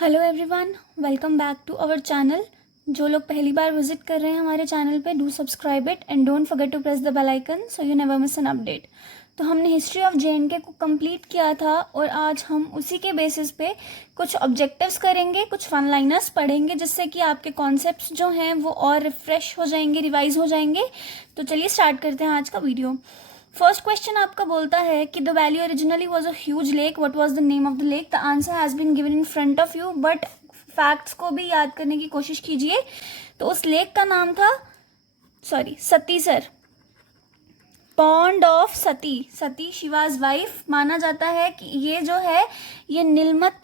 Hello everyone, welcome back to our channel. जो लोग पहली बार विजिट कर रहे हैं हमारे चैनल पे, do subscribe it and don't forget to press the bell icon so you never miss an update. तो हमने हिस्ट्री ऑफ जे.एन.के को कंप्लीट किया था और आज हम उसी के बेसिस पे कुछ ऑब्जेक्टिव्स करेंगे, कुछ फन लाइनर्स पढ़ेंगे जिससे कि आपके कॉन्सेप्ट्स जो हैं वो और रिफ्रेश हो जाएंगे, रिवाइज हो जाएंगे। तो चलिए स्टार्ट करते हैं आज का वीडियो। फर्स्ट क्वेश्चन आपका बोलता है कि the valley originally was a huge lake, what was the name of the lake. The answer has been given in front of you, but facts को भी याद करने की कोशिश कीजिए। तो उस लेक का नाम था Satisar, pond of Sati. Sati Shiva's wife. माना जाता है कि ये जो है ये नीलमत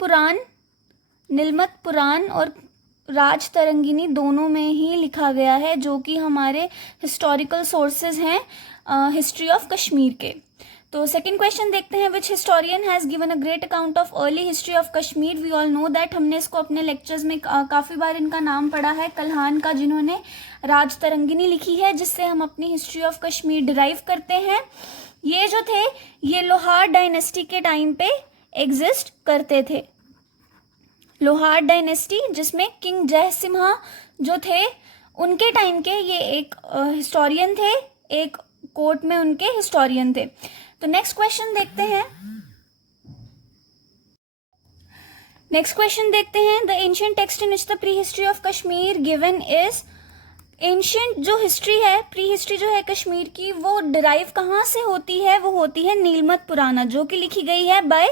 पुराण और राज तरंगिनी दोनों में ही लिखा गया है, जो कि हमारे हिस्टोरिकल सोर्सेज हैं हिस्ट्री ऑफ कश्मीर के। तो सेकंड क्वेश्चन देखते हैं, which historian has given a great account of early history of Kashmir. We all know that, हमने इसको अपने लेक्चर्स में काफ़ी बार इनका नाम पढ़ा है, कल्हान का, जिन्होंने राज तरंगिनी लिखी है, जिससे हम अपनी हिस्ट्री ऑफ कश्मीर डिराइव करते हैं। ये जो थे ये लोहार डायनेस्टी के टाइम पे एग्जिस्ट करते थे। लोहार डायनेस्टी, जिसमें किंग जय सिम्हा जो थे उनके टाइम के ये एक हिस्टोरियन थे, एक कोर्ट में उनके हिस्टोरियन थे। तो नेक्स्ट क्वेश्चन देखते हैं, the ancient text in which the pre history of Kashmir given is. Ancient जो हिस्ट्री है, प्री हिस्ट्री जो है कश्मीर की, वो डिराइव कहाँ से होती है? वो होती है नीलमत पुराना, जो कि लिखी गई है बाय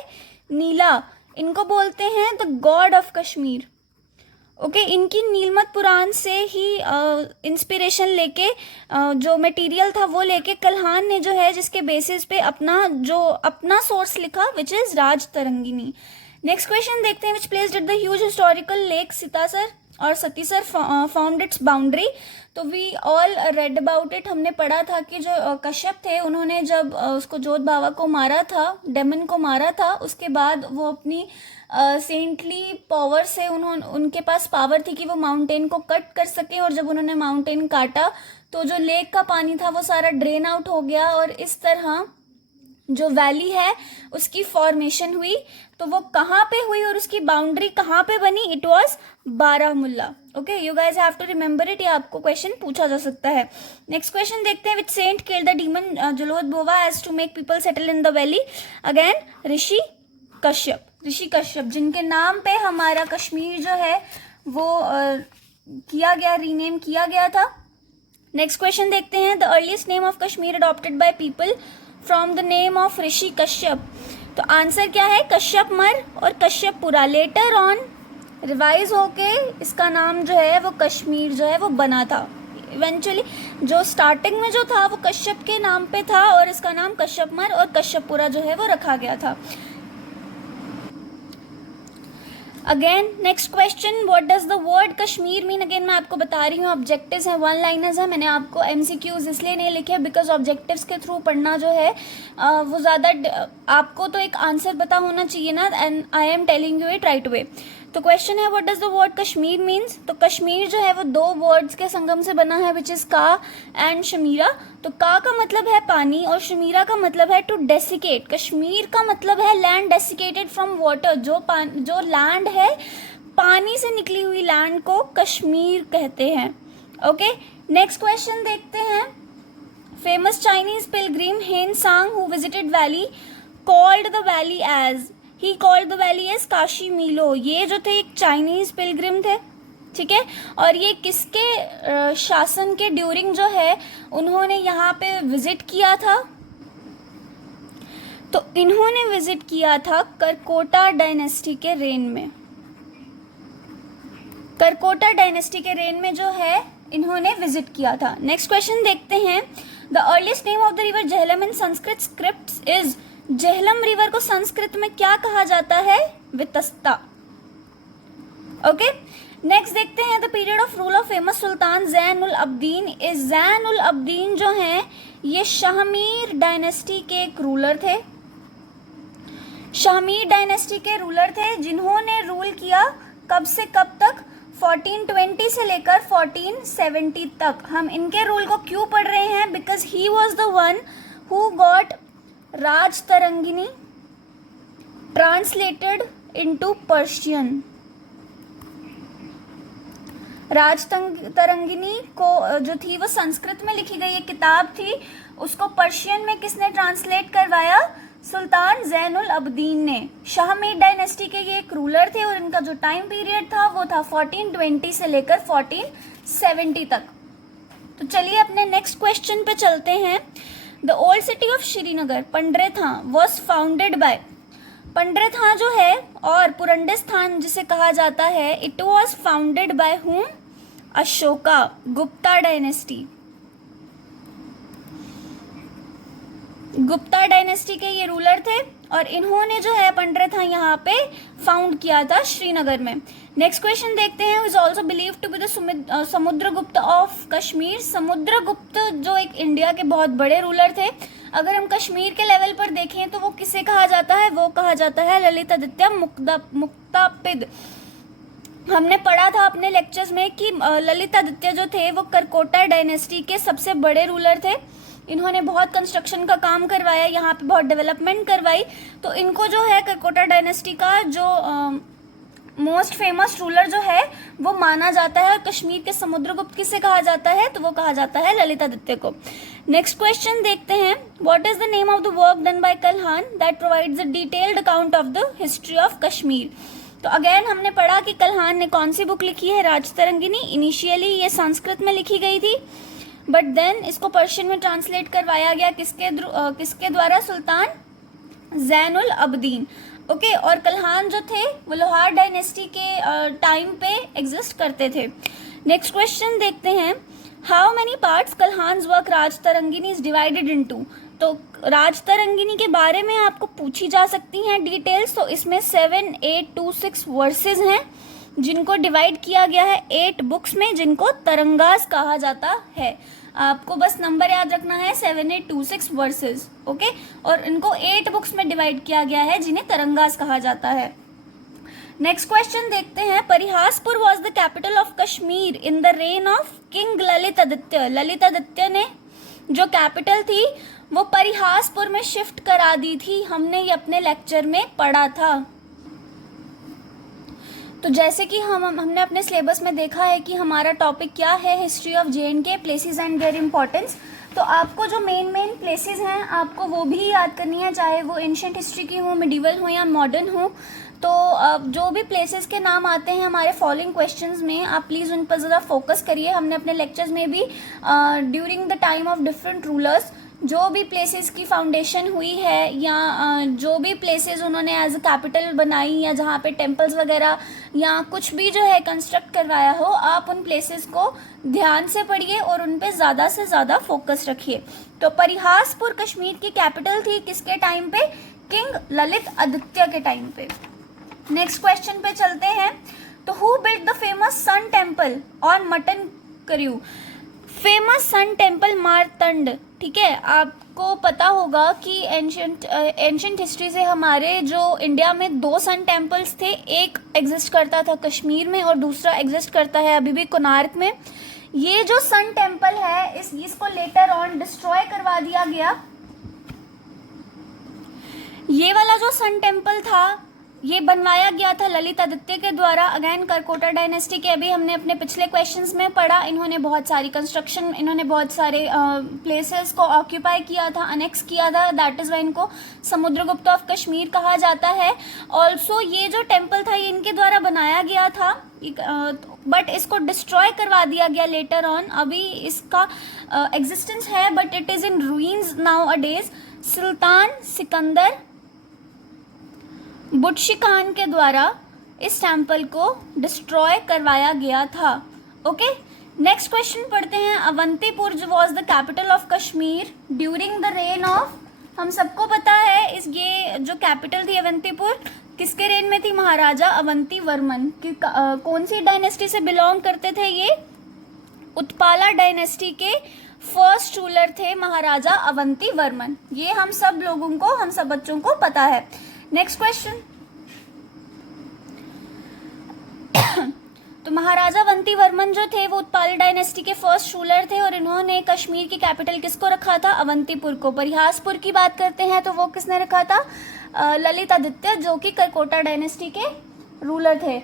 नीला। इनको बोलते हैं the God of Kashmir. Okay, इनकी नीलमत पुराण से ही इंस्पिरेशन लेके जो मटेरियल था वो लेके कल्हान ने जो है जिसके बेसिस पे अपना सोर्स लिखा, which is Raj Tarangini. Next question देखते हैं, which place did the huge historical lake Sitasar और सतीसर फाउंड इट्स बाउंड्री। तो we all read about it. हमने पढ़ा था कि जो कश्यप थे उन्होंने जब उसको जोत बाबा को मारा था, डेमन को मारा था, उसके बाद वो अपनी सेंटली पावर से उनके पास पावर थी कि वो माउंटेन को कट कर सके, और जब उन्होंने माउंटेन काटा तो जो लेक का पानी था वो सारा ड्रेन आउट हो गया और इस तरह जो वैली है उसकी फॉर्मेशन हुई। तो वो कहाँ पे हुई और उसकी बाउंड्री कहाँ पे बनी? It was Baramulla. Okay, you guys have to remember it, ये आपको क्वेश्चन पूछा जा सकता है। नेक्स्ट क्वेश्चन देखते हैं, which saint killed the demon Jalodbhava as to make people settle in the valley. Again Rishi Kashyap, जिनके नाम पे हमारा कश्मीर जो है वो रीनेम किया गया था। नेक्स्ट क्वेश्चन देखते हैं, the earliest name of Kashmir adopted by people from the name of Rishi Kashyap. तो आंसर क्या है? कश्यपमर और कश्यपपुरा। लेटर ऑन रिवाइज होके इसका नाम जो है वो कश्मीर जो है वो बना था। इवेंचुअली जो स्टार्टिंग में जो था वो कश्यप के नाम पे था और इसका नाम कश्यपमर और कश्यपपुरा जो है वो रखा गया था। Again next question, what does the word Kashmir mean. Again मैं आपको बता रही हूँ, ऑब्जेक्टिव्स हैं, वन लाइनर्स है। मैंने आपको एमसीक्यूज इसलिए नहीं लिखे बिकॉज ऑब्जेक्टिव्स के थ्रू पढ़ना जो है वो ज़्यादा, आपको तो एक आंसर पता होना चाहिए ना, and I am telling you it right way. तो क्वेश्चन है, what does the word Kashmir means. तो कश्मीर जो है वो दो वर्ड्स के संगम से बना है, विच इज का एंड शमीरा। तो का मतलब है पानी और शमीरा का मतलब है टू डेसिकेट। कश्मीर का मतलब है लैंड डेसिकेटेड फ्रॉम वाटर, जो लैंड है पानी से निकली हुई लैंड को कश्मीर कहते हैं। ओके, नेक्स्ट क्वेश्चन देखते हैं, famous Chinese pilgrim Hiuen Tsang who visited valley called the valley as. He called the valley as Kashi Milo. ये जो थे एक चाइनीज पिलग्रिम थे, ठीक है, और ये किसके शासन के ड्यूरिंग जो है उन्होंने यहाँ पे विजिट किया था? तो इन्होंने विजिट किया था करकोटा डायनेस्टी के रेन में। करकोटा डायनेस्टी के रेन में जो है इन्होंने विजिट किया था। नेक्स्ट क्वेश्चन देखते हैं, the earliest name of the river Jhelum in Sanskrit scripts is. Jhelum river को संस्कृत में क्या कहा जाता है? वितस्ता। ओके, नेक्स्ट देखते हैं, the period of rule of famous sultan Zain ul Abidin is. Zain ul Abidin जो हैं ये शाहमीर डायनेस्टी के एक रूलर थे। शाहमीर डायनेस्टी के रूलर थे जिन्होंने रूल किया कब से कब तक? 1420 से लेकर 1470 तक। हम इनके रूल को क्यों पढ़ रहे हैं? Because he was the one who got Raj Tarangini translated into Persian. Tarangini को जो थी वो संस्कृत में लिखी गई एक किताब थी, उसको पर्शियन में किसने ट्रांसलेट करवाया? सुल्तान ज़ैनुल अबदीन ने। शाहमीर डायनेस्टी के ये एक रूलर थे और इनका जो टाइम पीरियड था वो था 1420 से लेकर 1470 तक। तो चलिए अपने नेक्स्ट क्वेश्चन पे चलते हैं। The old city of Srinagar Pandrethan was founded by, Pandrethan जो है और पुरंडेस्थान जिसे कहा जाता है, इट वॉज फाउंडेड बाय हुम? अशोका, गुप्ता डायनेस्टी। गुप्ता डायनेस्टी के ये रूलर थे और इन्होंने जो है पंड्रेथां यहाँ पे फाउंड किया था श्रीनगर में। नेक्स्ट क्वेश्चन देखते हैं। Is also believe to be the Samudragupta of Kashmir. Samudragupta जो एक इंडिया के बहुत बड़े रूलर थे, अगर हम कश्मीर के लेवल पर देखें तो वो किसे कहा जाता है? वो कहा जाता है ललित आदित्य मुक्तापिद। हमने पढ़ा था अपने लेक्चर्स में कि ललित आदित्य जो थे वो करकोटा डायनेस्टी के सबसे बड़े रूलर थे। इन्होंने बहुत कंस्ट्रक्शन का काम करवाया, यहाँ पे बहुत डेवलपमेंट करवाई। तो इनको जो है करकोटा डायनेस्टी का जो मोस्ट फेमस रूलर जो है वो माना जाता है। कश्मीर के समुद्रगुप्त किसे कहा जाता है? तो वो कहा जाता है ललित आदित्य को। नेक्स्ट क्वेश्चन देखते हैं। What is the name of the work done by Kalhan that provides a detailed account of the history of Kashmir. तो अगेन हमने पढ़ा कि कल्हान ने कौन सी बुक लिखी है? राजतरंगिनी। इनिशियली ये संस्कृत में लिखी गई थी, बट देन इसको पर्शियन में ट्रांसलेट करवाया गया किसके द्वारा? सुल्तान ज़ैनुल अबदीन। ओके, और कल्हान जो थे वो लोहार डायनेस्टी के टाइम पे एग्जिस्ट करते थे। नेक्स्ट क्वेश्चन देखते हैं। How many parts Kalhan's work Rajatarangini is divided into. तो राजतरंगिनी के बारे में आपको पूछी जा सकती हैं डिटेल्स। तो इसमें 7, 8, 2, 6 वर्सेज हैं जिनको डिवाइड किया गया है 8 बुक्स में, जिनको तरंगास कहा जाता है। आपको बस नंबर याद रखना है 7, 8, 2, 6 वर्सेस। ओके, और इनको 8 बुक्स में डिवाइड किया गया है जिन्हें तरंगास कहा जाता है। नेक्स्ट क्वेश्चन देखते हैं। Parihaspur was the capital of Kashmir in the rain of king Lalit Aditya. Lalit Aditya ने जो कैपिटल थी वो परिहासपुर में शिफ्ट करा दी थी। हमने ये अपने लेक्चर में पढ़ा था। तो जैसे कि हमने अपने सिलेबस में देखा है कि हमारा टॉपिक क्या है? History of J&K, places and there importance. तो आपको जो मेन प्लेसेस हैं आपको वो भी याद करनी है, चाहे वो एंशिएंट हिस्ट्री की हो, मिडिवल हो या मॉडर्न हो। तो जो भी प्लेसेस के नाम आते हैं हमारे फॉलोइंग क्वेश्चंस में, आप प्लीज़ उन पर ज़रा फोकस करिए। हमने अपने लेक्चर्स में भी during the time of different rulers जो भी प्लेसेस की फाउंडेशन हुई है या जो भी प्लेसेस उन्होंने एज अ कैपिटल बनाई या जहाँ पे टेम्पल्स वगैरह या कुछ भी जो है कंस्ट्रक्ट करवाया हो, आप उन प्लेसेस को ध्यान से पढ़िए और उन पे ज़्यादा से ज़्यादा फोकस रखिए। तो परिहासपुर कश्मीर की कैपिटल थी किसके टाइम पे? किंग ललित आदित्य के टाइम पे। नेक्स्ट क्वेश्चन पे चलते हैं। तो who built the famous sun temple on Mattan क्रू। Famous sun temple Martand. ठीक है, आपको पता होगा कि एंशिएंट हिस्ट्री से हमारे जो इंडिया में 2 सन टेम्पल्स थे। एक एग्जिस्ट करता था कश्मीर में और दूसरा एग्जिस्ट करता है अभी भी कोणार्क में। ये जो सन टेम्पल है इसको लेटर ऑन डिस्ट्रॉय करवा दिया गया। ये वाला जो सन टेम्पल था ये बनवाया गया था ललित आदित्य के द्वारा। अगेन करकोटा डायनेस्टी के अभी हमने अपने पिछले क्वेश्चंस में पढ़ा। इन्होंने बहुत सारी कंस्ट्रक्शन, इन्होंने बहुत सारे प्लेसेस को ऑक्यूपाई किया था, अनेक्स किया था। दैट इज वाई इनको समुद्रगुप्त ऑफ कश्मीर कहा जाता है। ऑल्सो ये जो टेम्पल था ये इनके द्वारा बनाया गया था, बट इसको डिस्ट्रॉय करवा दिया गया लेटर ऑन। अभी इसका एग्जिस्टेंस है but it is in ruins nowadays. Sultan Sikandar Butshikan के द्वारा इस टेम्पल को डिस्ट्रॉय करवाया गया था। ओके, नेक्स्ट क्वेश्चन पढ़ते हैं। Avantipur was the capital of Kashmir during the rain of. हम सबको पता है ये जो कैपिटल थी अवंतीपुर किसके रेन में थी? महाराजा अवंती वर्मन। कौन सी डायनेस्टी से बिलोंग करते थे ये? उत्पाला डायनेस्टी के फर्स्ट रूलर थे महाराजा अवंती वर्मन। ये हम सब लोगों को, हम सब बच्चों को पता है। Next question. तो महाराजा अवंती वर्मन जो थे वो उत्पाल डायनेस्टी के फर्स्ट रूलर थे और इन्होंने कश्मीर की कैपिटल किसको रखा था? अवंतीपुर को। परिहासपुर की बात करते हैं तो वो किसने रखा था? ललित आदित्य, जो कि करकोटा डायनेस्टी के रूलर थे।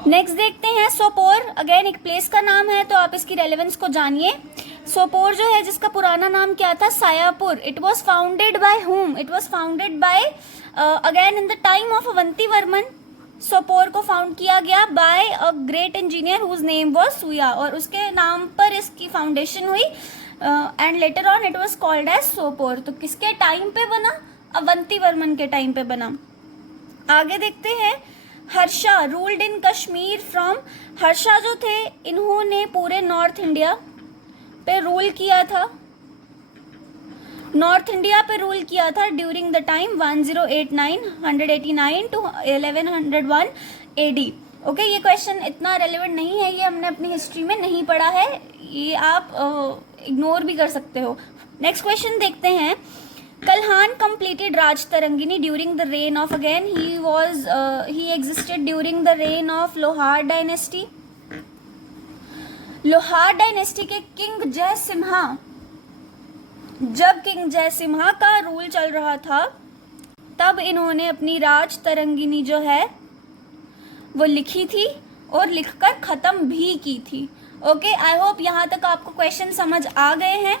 नेक्स्ट देखते हैं सोपोर, अगेन एक प्लेस का नाम है तो आप इसकी रेलेवेंस को जानिए। सोपोर जो है जिसका पुराना नाम क्या था, Sayapur. It was founded by whom, it was founded by again in the time of Avanti Varman. Sopore को फाउंड किया गया by a great engineer whose name was Suyya, और उसके नाम पर इसकी फाउंडेशन हुई and later on it was called as Sopore. तो किसके टाइम पे बना, अवंती वर्मन के टाइम पे बना। आगे देखते हैं Harsha ruled in Kashmir from, Harsha जो थे इन्होंने पूरे नॉर्थ इंडिया पे रूल किया था, नॉर्थ इंडिया पे रूल किया था during the time 189 to 1101 AD. Okay, ये क्वेश्चन इतना रेलेवेंट नहीं है, ये हमने अपनी हिस्ट्री में नहीं पढ़ा है, ये आप इग्नोर भी कर सकते हो। नेक्स्ट क्वेश्चन देखते हैं, कल्हान completed Raj Tarangini during the rain of, again he existed during the reign of लोहार डायनेस्टी। लोहार डायनेस्टी के किंग जय सिम्हा, जब किंग जय सिम्हा का रूल चल रहा था तब इन्होंने अपनी राज तरंगिनी जो है वो लिखी थी और लिखकर खत्म भी की थी। ओके, आई होप यहाँ तक आपको क्वेश्चन समझ आ गए हैं।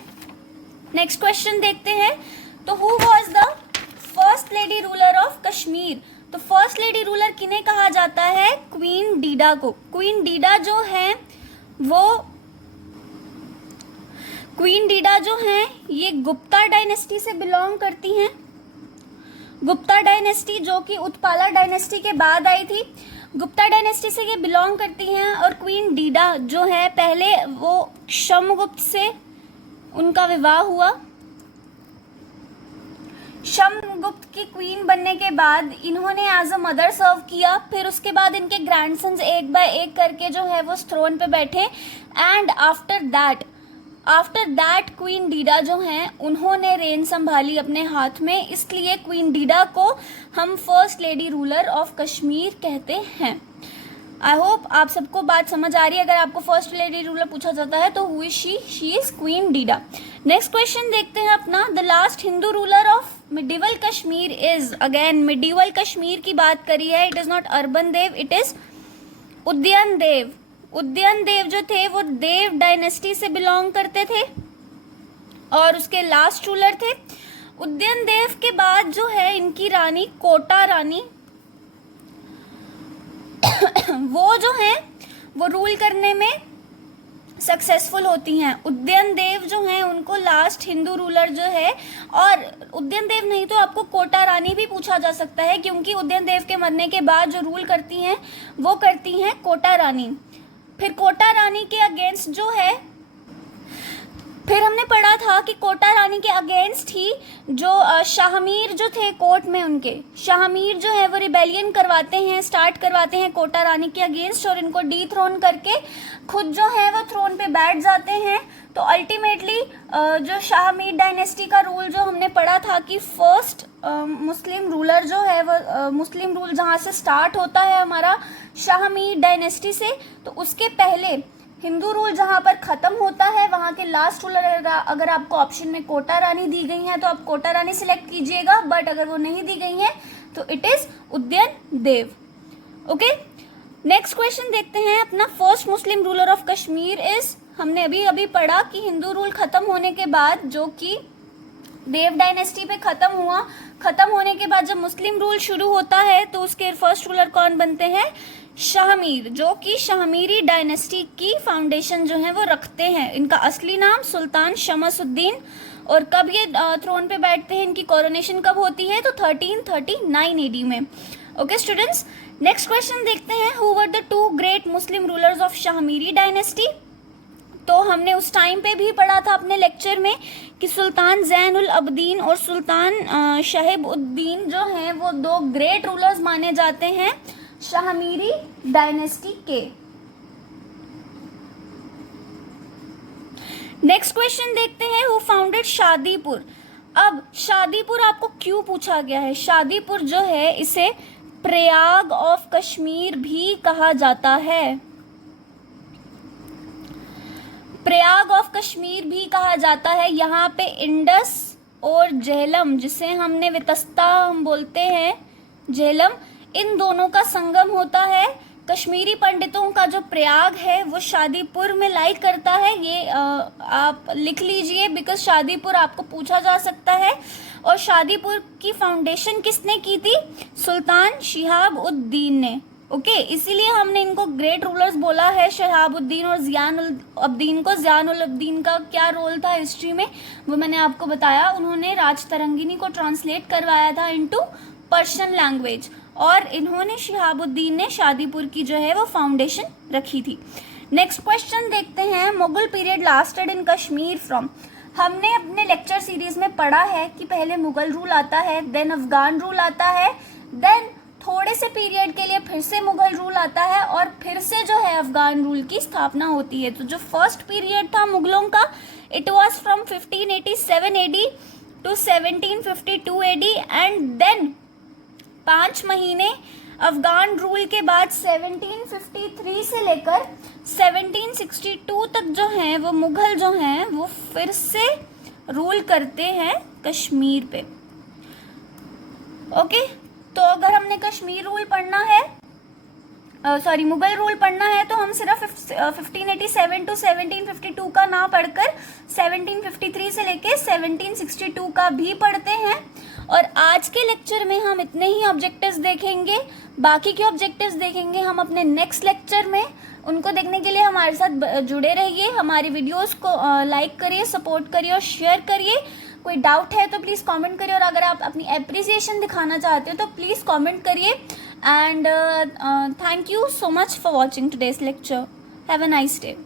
नेक्स्ट क्वेश्चन देखते हैं, तो who was the first lady ruler of Kashmir. तो फर्स्ट लेडी रूलर किन्हें कहा जाता है, क्वीन डीडा को। क्वीन डीडा जो है वो, क्वीन डीडा जो है ये गुप्ता डायनेस्टी से बिलोंग करती हैं। गुप्ता डायनेस्टी जो कि उत्पाला डायनेस्टी के बाद आई थी, गुप्ता डायनेस्टी से ये बिलोंग करती हैं। और क्वीन डीडा जो है पहले वो शमगुप्त से उनका विवाह हुआ। शमगुप्त की क्वीन बनने के बाद इन्होंने एज अ मदर सर्व किया, फिर उसके बाद इनके ग्रैंडसन्स एक बाय एक करके जो है वो थ्रोन पे बैठे, and after that queen Dida जो हैं उन्होंने रेन संभाली अपने हाथ में, इसलिए क्वीन डीडा को हम first lady ruler of Kashmir कहते हैं। आई होप आप सबको बात समझ आ रही है। अगर आपको फर्स्ट लेडी रूलर पूछा जाता है तो who is she is queen Didda. Next question देखते हैं अपना, the last Hindu ruler of medieval Kashmir is, again medieval Kashmir की बात करी है, it is not Urban Dev, it is Udayan Dev. Udayan Dev जो थे वो देव डायनेस्टी से बिलोंग करते थे और उसके लास्ट रूलर थे। उदयन देव के बाद जो है इनकी रानी कोटा रानी वो जो है वो रूल करने में सक्सेसफुल होती हैं। उदयन देव जो हैं उनको लास्ट हिंदू रूलर जो है, और उदयन देव नहीं तो आपको कोटा रानी भी पूछा जा सकता है, क्योंकि उदयन देव के मरने के बाद जो रूल करती हैं वो करती हैं कोटा रानी। फिर कोटा रानी के अगेंस्ट जो है, फिर हमने पढ़ा था कि कोटा रानी के अगेंस्ट ही जो शाहमीर जो थे कोर्ट में, उनके शाहमीर जो है वो रिबेलियन करवाते हैं, स्टार्ट करवाते हैं कोटा रानी के अगेंस्ट, और इनको डी थ्रोन करके खुद जो है वो थ्रोन पे बैठ जाते हैं। तो अल्टीमेटली जो शाहमीर डायनेस्टी का रूल जो हमने पढ़ा था कि फर्स्ट मुस्लिम रूलर जो है वो मुस्लिम रूल जहाँ से स्टार्ट होता है हमारा शाहमीर डायनेस्टी से, तो उसके पहले हिंदू रूल जहाँ पर ख़त्म होता है वहाँ के लास्ट रूलर, अगर आपको ऑप्शन में कोटा रानी दी गई हैं तो आप कोटा रानी सिलेक्ट कीजिएगा, बट अगर वो नहीं दी गई हैं तो it is Udayan Dev. Okay, next question देखते हैं अपना, first Muslim ruler of Kashmir is, हमने अभी पढ़ा कि हिंदू रूल ख़त्म होने के बाद जो कि देव डायनेस्टी पे ख़त्म हुआ, ख़त्म होने के बाद जब मुस्लिम रूल शुरू होता है तो उसके फर्स्ट रूलर कौन बनते हैं, शाहमीर, जो कि शाहमीरी डायनेस्टी की फाउंडेशन जो है वो रखते हैं। इनका असली नाम सुल्तान शमसुद्दीन, और कब ये थ्रोन पे बैठते हैं, इनकी कोरोनेशन कब होती है, तो 1339 एडी में। ओके स्टूडेंट्स, नेक्स्ट क्वेश्चन देखते हैं, who were the two great Muslim rulers of Shahmiri dynasty. तो हमने उस टाइम पे भी पढ़ा था अपने लेक्चर में कि सुल्तान जैनुल अबदीन और सुल्तान शहीबुद्दीन जो हैं वो दो ग्रेट रूलर्स माने जाते हैं शाहमीरी डायनेस्टी के। नेक्स्ट क्वेश्चन देखते हैं, हु फाउंडेड शादीपुर। अब शादीपुर आपको क्यों पूछा गया है, शादीपुर जो है इसे प्रयाग ऑफ कश्मीर भी कहा जाता है, प्रयाग ऑफ कश्मीर भी कहा जाता है। यहाँ पे इंडस और झेलम, जिसे हमने वितस्ता हम बोलते हैं, झेलम, इन दोनों का संगम होता है कश्मीरी पंडितों का जो प्रयाग है वो शादीपुर में लाई करता है। ये आप लिख लीजिए, बिकॉज शादीपुर आपको पूछा जा सकता है। और शादीपुर की फाउंडेशन किसने की थी? सुल्तान शिहाबुद्दीन ने। ओके, इसीलिए हमने इनको ग्रेट रूलर्स बोला है, शिहाबुद्दीन और ज़ियानुल-अब्दीन को। ज़ियानुल-अब्दीन का क्या रोल था हिस्ट्री में वो मैंने आपको बताया। उन्होंने राजतरंगिनी को ट्रांसलेट करवाया था इनटू पर्शियन लैंग्वेज, और इन्होंने शिहाबुद्दीन ने शादीपुर की जो है वो फाउंडेशन रखी थी। नेक्स्ट क्वेश्चन देखते हैं। Mughal period lasted in Kashmir from. हमने अपने लेक्चर सीरीज में पढ़ा है कि पहले मुगल रूल आता है, देन अफगान रूल आता है, देन थोड़े से पीरियड के लिए फिर से मुगल रूल आता है, और फिर से जो है अफगान रूल की स्थापना होती है। तो जो फर्स्ट पीरियड था मुगलों का, it was from 1587 AD to 1752 AD, and then 5 महीने अफगान रूल के बाद 1753 से लेकर 1762 तक जो है वो मुगल जो हैं वो फिर से रूल करते हैं कश्मीर पे। ओके, तो अगर हमने कश्मीर रूल पढ़ना है, मुगल रूल पढ़ना है, तो हम सिर्फ 1587 टू 1752 का ना पढ़कर 1753 से लेके 1762 का भी पढ़ते हैं। और आज के लेक्चर में हम इतने ही ऑब्जेक्टिव्स देखेंगे, बाकी के ऑब्जेक्टिव्स देखेंगे हम अपने नेक्स्ट लेक्चर में। उनको देखने के लिए हमारे साथ जुड़े रहिए, हमारी वीडियोस को लाइक करिए, सपोर्ट करिए और शेयर करिए। कोई डाउट है तो प्लीज़ कमेंट करिए, और अगर आप अपनी एप्रिसिएशन दिखाना चाहते हो तो प्लीज़ कमेंट करिए। And thank you so much for watching today's lecture. Have a nice day.